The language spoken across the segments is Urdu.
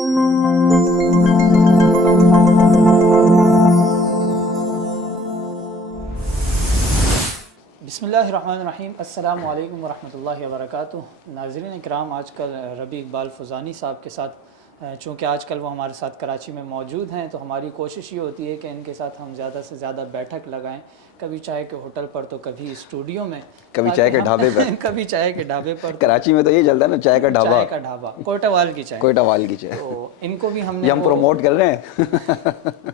بسم اللہ الرحمن الرحیم، السلام علیکم ورحمۃ اللہ وبرکاتہ۔ ناظرین اکرام، آج کل ربیع اقبال فضانی صاحب کے ساتھ چونکہ آج کل وہ ہمارے ساتھ کراچی میں موجود ہیں، تو ہماری کوشش یہ ہوتی ہے کہ ان کے ساتھ ہم زیادہ سے زیادہ بیٹھک لگائیں، کبھی چائے کے ہوٹل پر تو کبھی اسٹوڈیو میں، کبھی چائے کے ڈھابے پر کبھی چائے کے ڈھابے پر۔ کراچی میں تو یہ چلتا ہے نا، چائے کا ڈھابا، چائے کا ڈھابا، کوئٹہ وال کی چائے، کوئٹہ وال کی چائے۔ تو ان کو بھی ہم نے یہ ہم پروموٹ کر رہے ہیں۔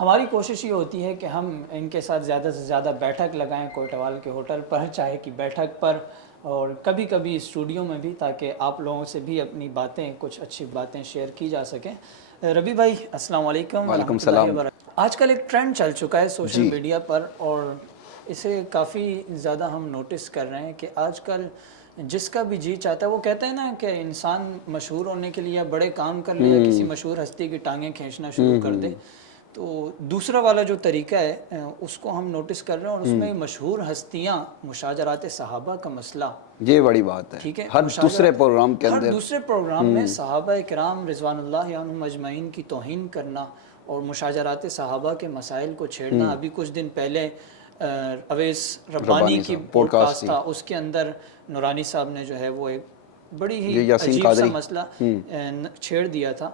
ہماری کوشش یہ ہوتی ہے کہ ہم ان کے ساتھ زیادہ سے زیادہ بیٹھک لگائیں کوئٹہ وال کے ہوٹل پر، چائے کی بیٹھک پر، اور کبھی کبھی اسٹوڈیو میں بھی، تاکہ آپ لوگوں سے بھی اپنی باتیں، کچھ اچھی باتیں شیئر کی جا سکیں۔ ربیع بھائی السلام علیکم۔ وعلیکم السلام۔ آج کل ایک ٹرینڈ چل چکا ہے سوشل میڈیا پر، اور اسے کافی زیادہ ہم نوٹس کر رہے ہیں کہ آج کل جس کا بھی جی چاہتا ہے، وہ کہتے ہیں نا کہ انسان مشہور ہونے کے لیے بڑے کام کر لے، کسی مشہور ہستی کی ٹانگیں کھینچنا شروع کر دے، تو دوسرا والا جو طریقہ ہے اس کو ہم نوٹس کر رہے ہیں، اور اس میں مشہور ہستیاں، مشاجرات صحابہ کا مسئلہ، یہ بڑی بات ہے، ٹھیک ہے، ہر دوسرے پروگرام کے اندر، ہر دوسرے پروگرام میں صحابہ کرام رضوان اللہ عنہم اجمعین کی توہین کرنا اور مشاجرات صحابہ کے مسائل کو چھیڑنا۔ ابھی کچھ دن پہلے اویس ربانی کی پوڈ کاسٹ تھا، اس کے اندر نورانی صاحب نے جو ہے وہ ایک بڑی ہی عجیب سا مسئلہ چھیڑ دیا تھا۔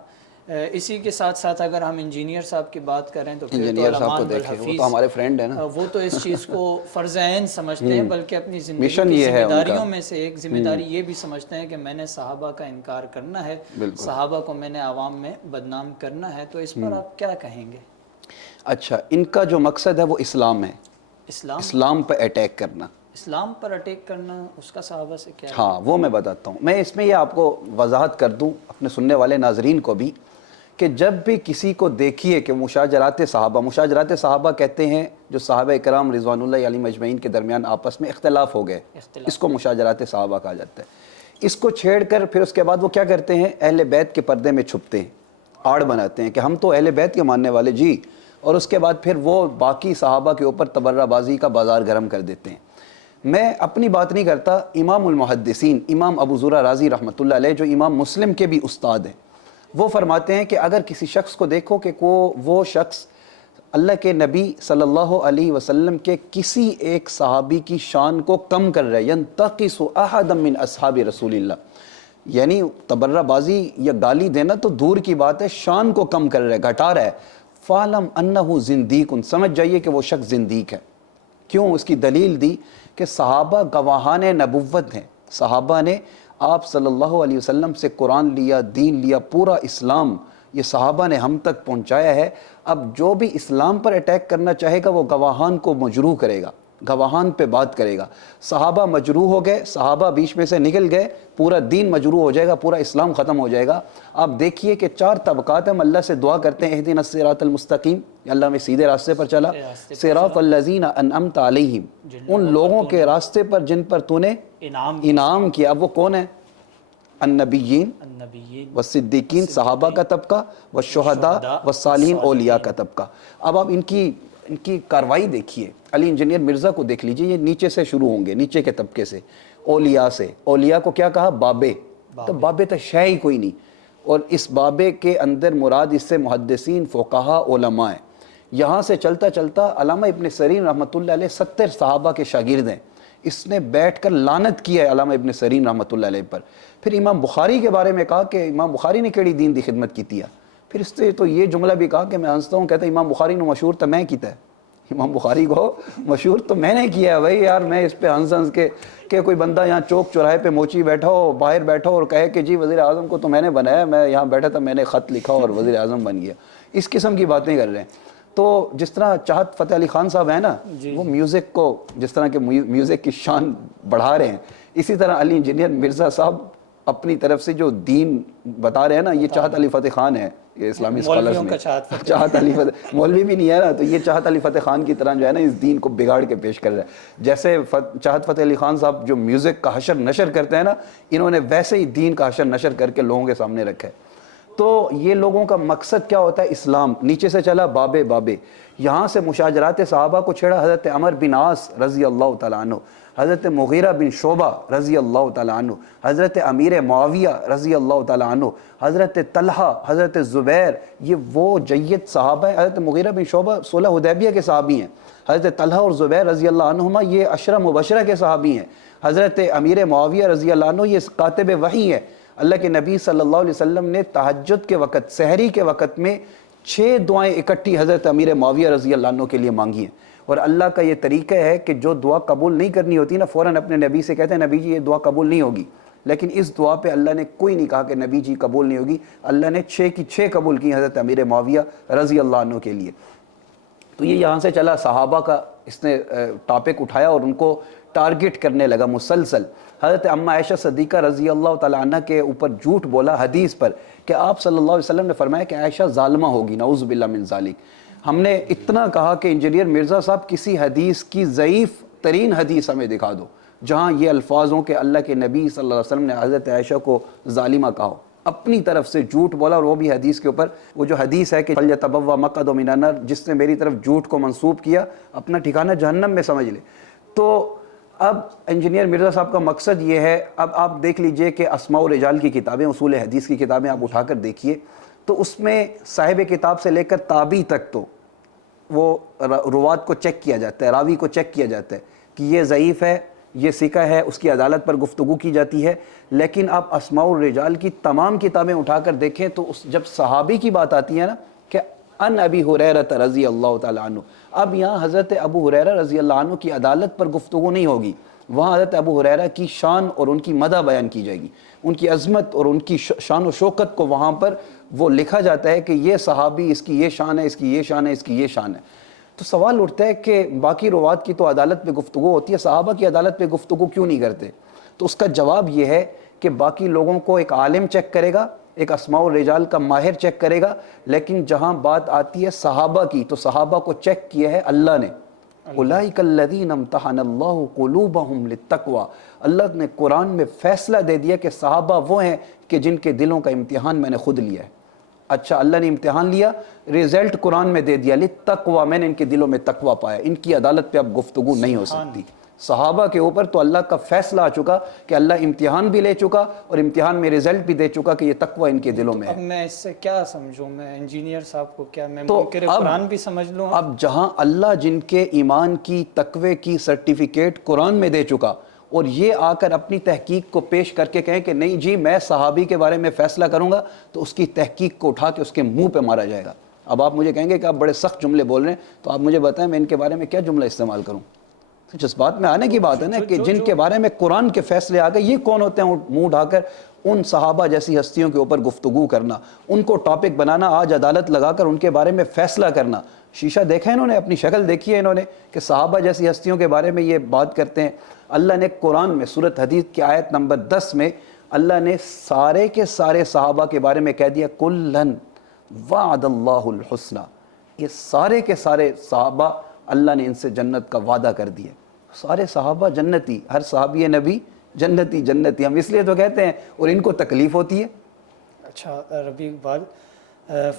اسی کے ساتھ ساتھ اگر ہم انجینئر صاحب کی بات کریں تو پھر تو علمان بالحفیظ، وہ تو ہمارے فرینڈ ہیں نا، وہ تو اس چیز کو فرض عین سمجھتے ہیں، بلکہ اپنی زندگی کی ذمہ داریوں میں سے ایک ذمہ داری یہ بھی سمجھتے ہیں کہ میں نے صحابہ کا انکار کرنا ہے، صحابہ کو میں نے عوام میں بدنام کرنا ہے۔ تو اس پر آپ کیا کہیں گے؟ اچھا، ان کا جو مقصد ہے وہ اسلام ہے، اسلام پہ اٹیک کرنا، اسلام پر اٹیک کرنا، اس کا صحابہ سے کیا ہے؟ ہاں وہ میں بتاتا ہوں۔ میں اس میں یہ آپ کو وضاحت کر دوں اپنے سننے والے ناظرین کو بھی، کہ جب بھی کسی کو دیکھیے کہ مشاجرات صحابہ کہتے ہیں جو صحابہ کرام رضوان اللہ علیہم اجمعین کے درمیان آپس میں اختلاف ہو گئے، اس کو مشاجرات صحابہ کہا جاتا ہے۔ اس کو چھیڑ کر پھر اس کے بعد وہ کیا کرتے ہیں، اہل بیت کے پردے میں چھپتے ہیں، آڑ بناتے ہیں کہ ہم تو اہل بیت کے ماننے والے جی، اور اس کے بعد پھر وہ باقی صحابہ کے اوپر تبرہ بازی کا بازار گرم کر دیتے ہیں۔ میں اپنی بات نہیں کرتا، امام المحدثین امام ابو زرع رازی رحمۃ اللہ علیہ، جو امام مسلم کے بھی استاد ہیں، وہ فرماتے ہیں کہ اگر کسی شخص کو دیکھو کہ وہ شخص اللہ کے نبی صلی اللہ علیہ وسلم کے کسی ایک صحابی کی شان کو کم کر رہا ہے، ینتقص احدا من اصحاب رسول اللہ، یعنی تبرہ بازی یا گالی دینا تو دور کی بات ہے، شان کو کم کر رہا ہے، گھٹا رہا ہے، فَعْلَمْ أَنَّهُ زِنْدِيقٌ، سمجھ جائیے کہ وہ شخص زندیق ہے۔ کیوں؟ اس کی دلیل دی کہ صحابہ گواہان نبوت ہیں، صحابہ نے آپ صلی اللہ علیہ وسلم سے قرآن لیا، دین لیا، پورا اسلام یہ صحابہ نے ہم تک پہنچایا ہے۔ اب جو بھی اسلام پر اٹیک کرنا چاہے گا وہ گواہان کو مجروح کرے گا، گواہان پہ بات کرے گا۔ صحابہ مجروح ہو گئے، صحابہ بیچ میں سے نکل گئے، پورا دین مجروح ہو جائے گا، پورا اسلام ختم ہو جائے گا۔ آپ دیکھیے کہ 4 طبقات ہم اللہ سے دعا کرتے ہیں، اہدنا الصراط المستقیم، اللہ میں سیدھے راستے پر چلا، صراط الذین انعمت علیہم، ان لوگوں کے راستے پر جن پر تو نے انعام کیا۔ اب وہ کون ہے؟ النبیین والصدیقین، صحابہ کا طبقہ، والشہداء والصالحین، اولیاء کا طبقہ۔ اب آپ ان کی کاروائی دیکھیے، علی انجینئر مرزا کو دیکھ لیجئے، یہ نیچے سے شروع ہوں گے، نیچے کے طبقے سے، اولیاء سے۔ اولیاء کو کیا کہا؟ بابے، تو بابے تو شے ہی کوئی نہیں، اور اس بابے کے اندر مراد اس سے محدثین، فقہاء، علماء ہیں۔ یہاں سے چلتا چلتا علامہ ابن سیرین رحمۃ اللہ علیہ 70 صحابہ کے شاگرد ہیں، اس نے بیٹھ کر لعنت کی ہے علامہ ابن سیرین رحمۃ اللہ علیہ پر۔ پھر امام بخاری کے بارے میں کہا کہ امام بخاری نے کیڑی دین دی خدمت کی ہے۔ پھر اس سے تو یہ جملہ بھی کہا کہ میں ہنستا ہوں، کہتا ہے امام بخاری نے مشہور تو میں کیتا ہے، امام بخاری کو مشہور تو میں نے کیا ہے بھائی یار، میں اس پہ ہنس ہنس کے کہ کوئی بندہ یہاں چوک چوراہے پہ موچی بیٹھا ہو، باہر بیٹھا ہو اور کہے کہ جی وزیر اعظم کو تو میں نے بنایا، میں یہاں بیٹھا تھا، میں نے خط لکھا اور وزیر اعظم بن گیا، اس قسم کی باتیں کر رہے ہیں۔ تو جس طرح چاہت فتح علی خان صاحب ہیں نا، وہ میوزک کو جس طرح کہ میوزک کی شان بڑھا رہے ہیں، اسی طرح علی انجینئر مرزا صاحب اپنی طرف سے جو دین بتا رہے ہیں نا، یہ چاہت علی فتح خان ہے، یہ اسلامی اسکالرز میں چاہت علی فتح، مولوی بھی نہیں ہے نا، تو یہ چاہت علی فتح خان کی طرح جو ہے نا اس دین کو بگاڑ کے پیش کر رہا ہے۔ جیسے چاہت فتح علی خان صاحب جو میوزک کا حشر نشر کرتے ہیں نا، انہوں نے ویسے ہی دین کا حشر نشر کر کے لوگوں کے سامنے رکھا ہے۔ تو یہ لوگوں کا مقصد کیا ہوتا ہے؟ اسلام۔ نیچے سے چلا بابے، یہاں سے مشاجرات صحابہ کو چھیڑا، حضرت عمر بن عاص رضی اللہ تعالیٰ عنہ، حضرت مغیرہ بن شعبہ رضی اللہ تعالیٰ عنہ، حضرت امیر معاویہ رضی اللہ تعالیٰ عنہ، حضرت طلحہ، حضرت زبیر، یہ وہ جید صحابہ ہیں۔ حضرت مغیرہ بن شعبہ صلح حدیبیہ کے صحابی ہیں، حضرت طلحہ اور زبیر رضی اللہ عنہما یہ عشرہ مبشرہ کے صحابی ہیں، حضرت امیر معاویہ رضی اللہ عنہ یہ کاتب وحی ہے۔ اللہ کے نبی صلی اللہ علیہ وسلم نے تہجد کے وقت، سحری کے وقت میں 6 دعائیں اکٹھی حضرت امیر معاویہ رضی اللہ عنہ کے لیے مانگی ہیں۔ اور اللہ کا یہ طریقہ ہے کہ جو دعا قبول نہیں کرنی ہوتی نا، فوراً اپنے نبی سے کہتے ہیں نبی جی یہ دعا قبول نہیں ہوگی، لیکن اس دعا پہ اللہ نے کوئی نہیں کہا کہ نبی جی قبول نہیں ہوگی، اللہ نے 6 کی 6 قبول کی حضرت امیر معاویہ رضی اللہ عنہ کے لیے۔ تو یہ یہاں سے چلا، صحابہ کا اس نے ٹاپک اٹھایا اور ان کو ٹارگٹ کرنے لگا مسلسل۔ حضرت اماں عائشہ صدیقہ رضی اللہ تعالیٰ عنہ کے اوپر جھوٹ بولا حدیث پر کہ آپ صلی اللہ علیہ وسلم نے فرمایا کہ عائشہ ظالمہ ہوگی، نعوذ باللہ من ذالک۔ ہم نے اتنا کہا کہ انجینئر مرزا صاحب کسی حدیث کی ضعیف ترین حدیث ہمیں دکھا دو جہاں یہ الفاظ ہوں کہ اللہ کے نبی صلی اللہ علیہ وسلم نے حضرت عائشہ کو ظالمہ کہا ہو۔ اپنی طرف سے جھوٹ بولا، اور وہ بھی حدیث کے اوپر، وہ جو حدیث ہے کہ فَلْيَتَبَوَّأْ مَقْعَدَهُ مِنَ النَّارِ، جس نے میری طرف جھوٹ کو منسوب کیا اپنا ٹھکانہ جہنم میں سمجھ لے۔ تو اب انجینئر مرزا صاحب کا مقصد یہ ہے، اب آپ دیکھ لیجئے کہ اسماء و رجال کی کتابیں، اصول حدیث کی کتابیں آپ اٹھا کر دیکھیے تو اس میں صاحب کتاب سے لے کر تابعی تک تو وہ روات کو چیک کیا جاتا ہے، راوی کو چیک کیا جاتا ہے کہ یہ ضعیف ہے، یہ ثقہ ہے، اس کی عدالت پر گفتگو کی جاتی ہے۔ لیکن آپ اسماء الرجال کی تمام کتابیں اٹھا کر دیکھیں تو جب صحابی کی بات آتی ہے نا کہ ان ابی ہریرہ رضی اللہ تعالیٰ عنہ، اب یہاں حضرت ابو ہریرہ رضی اللہ عنہ کی عدالت پر گفتگو نہیں ہوگی، وہاں حضرت ابو ہریرہ کی شان اور ان کی مدح بیان کی جائے گی، ان کی عظمت اور ان کی شان و شوکت کو وہاں پر وہ لکھا جاتا ہے کہ یہ صحابی، اس کی یہ شان ہے، اس کی یہ شان ہے، اس کی یہ شان ہے۔ تو سوال اٹھتا ہے کہ باقی روات کی تو عدالت پہ گفتگو ہوتی ہے، صحابہ کی عدالت پہ گفتگو کیوں نہیں کرتے؟ تو اس کا جواب یہ ہے کہ باقی لوگوں کو ایک عالم چیک کرے گا، ایک اسماء الرجال کا ماہر چیک کرے گا، لیکن جہاں بات آتی ہے صحابہ کی تو صحابہ کو چیک کیا ہے اللہ نے۔ اولئک الذین امتحن اللہ قلوبہم للتقوی، اللہ نے قرآن میں فیصلہ دے دیا کہ صحابہ وہ ہیں کہ جن کے دلوں کا امتحان میں نے خود لیا ہے۔ اچھا، اللہ نے امتحان لیا، رزلٹ قرآن میں دے دیا، للتقوی، میں نے ان کے دلوں میں تقوی پایا، ان کی عدالت پہ اب گفتگو نہیں ہو سکتی۔ صحابہ کے اوپر تو اللہ کا فیصلہ آ چکا کہ اللہ امتحان بھی لے چکا اور امتحان میں رزلٹ بھی دے چکا کہ یہ تقوی ان کے دلوں میں ہے۔ اب میں اس سے کیا سمجھوں؟ میں انجینئر صاحب کو کیا میں منکر قرآن بھی سمجھ لوں؟ اب جہاں اللہ جن کے ایمان کی، تقوی کی سرٹیفکیٹ قرآن میں دے چکا، اور یہ آ کر اپنی تحقیق کو پیش کر کے کہیں کہ نہیں جی میں صحابی کے بارے میں فیصلہ کروں گا، تو اس کی تحقیق کو اٹھا کے اس کے منہ پہ مارا جائے گا۔ اب آپ مجھے کہیں گے کہ آپ بڑے سخت جملے بول رہے ہیں، تو آپ مجھے بتائیں میں ان کے بارے میں کیا جملہ استعمال کروں؟ جذبات میں آنے کی بات ہے نا کہ جن کے بارے میں قرآن کے فیصلے آ گئے، یہ کون ہوتے ہیں منہ اٹھا کر ان صحابہ جیسی ہستیوں کے اوپر گفتگو کرنا، ان کو ٹاپک بنانا، آج عدالت لگا کر ان کے بارے میں فیصلہ کرنا۔ شیشہ دیکھا انہوں نے، اپنی شکل دیکھی ہے انہوں نے کہ صحابہ جیسی ہستیوں کے بارے میں یہ بات کرتے ہیں۔ اللہ نے قرآن میں سورۃ حدید کی آیت نمبر 10 میں اللہ نے سارے کے سارے صحابہ کے بارے میں کہہ دیا کلن وعد اللہ الحسنہ، یہ سارے کے سارے صحابہ اللہ نے ان سے جنت کا وعدہ کر دیا۔ سارے صحابہ جنتی، ہر صحابی نبی جنتی جنتی، ہم اس لیے تو کہتے ہیں، اور ان کو تکلیف ہوتی ہے۔ اچھا ربیع اقبال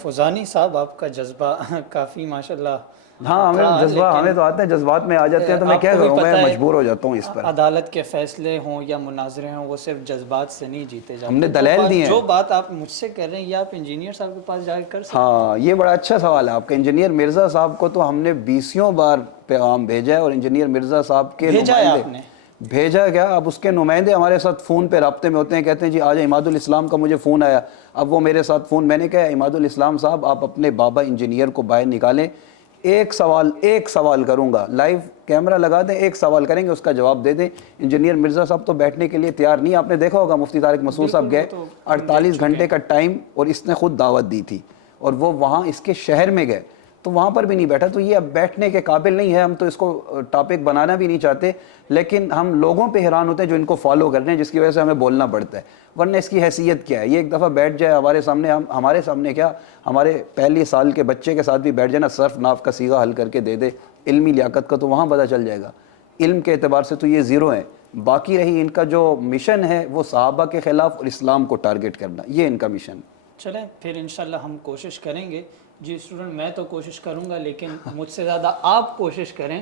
فوزانی صاحب، آپ کا جذبہ کافی ماشاءاللہ، ہاں ہمیں جذبہ، ہمیں تو آتے ہیں، جذبات میں آ جاتے ہیں تو میں کیا کروں، میں مجبور ہو جاتا ہوں اس پر۔ عدالت کے فیصلے ہوں یا مناظرے ہوں، وہ صرف جذبات سے نہیں جیتے جاتے۔ ہم نے دلائل دی ہیں۔ جو بات آپ مجھ سے کر رہے ہیں یہ آپ انجینئر صاحب کے پاس جا کے کر سکتے ہیں۔ ہاں یہ بڑا اچھا سوال ہے آپ کا۔ انجینئر مرزا صاحب کو تو ہم نے 20 بار پیغام بھیجا ہے، اور انجینئر مرزا صاحب کے نمائندے بھیجا کیا، اب اس کے نمائندے ہمارے ساتھ فون پہ رابطے میں ہوتے ہیں، کہتے ہیں جی آج عماد الاسلام کا مجھے فون آیا، اب وہ میرے ساتھ فون، میں نے کہا عماد الاسلام صاحب آپ اپنے بابا انجینئر کو باہر نکالیں، ایک سوال کروں گا، لائیو کیمرہ لگا دیں، ایک سوال کریں گے، اس کا جواب دے دیں۔ انجینئر مرزا صاحب تو بیٹھنے کے لیے تیار نہیں، آپ نے دیکھا ہوگا مفتی طارق مسعود صاحب گئے، 48 گھنٹے کا ٹائم، اور اس نے خود دعوت دی تھی، اور وہ وہاں اس کے شہر میں گئے تو وہاں پر بھی نہیں بیٹھا، تو یہ اب بیٹھنے کے قابل نہیں ہے۔ ہم تو اس کو ٹاپک بنانا بھی نہیں چاہتے، لیکن ہم لوگوں پہ حیران ہوتے ہیں جو ان کو فالو کر رہے ہیں، جس کی وجہ سے ہمیں بولنا پڑتا ہے، ورنہ اس کی حیثیت کیا ہے؟ یہ ایک دفعہ بیٹھ جائے ہمارے سامنے کیا، ہمارے پہلی سال کے بچے کے ساتھ بھی بیٹھ جائے نا، صرف ناف کا صیغہ حل کر کے دے دے، علمی لیاقت کا تو وہاں پتہ چل جائے گا۔ علم کے اعتبار سے تو یہ زیرو ہیں، باقی رہی ان کا جو مشن ہے وہ صحابہ کے خلاف اور اسلام کو ٹارگٹ کرنا، یہ ان کا مشن ہے۔ چلیں پھر انشاءاللہ ہم کوشش کریں گے، جی اسٹوڈنٹ میں تو کوشش کروں گا، لیکن مجھ سے زیادہ آپ کوشش کریں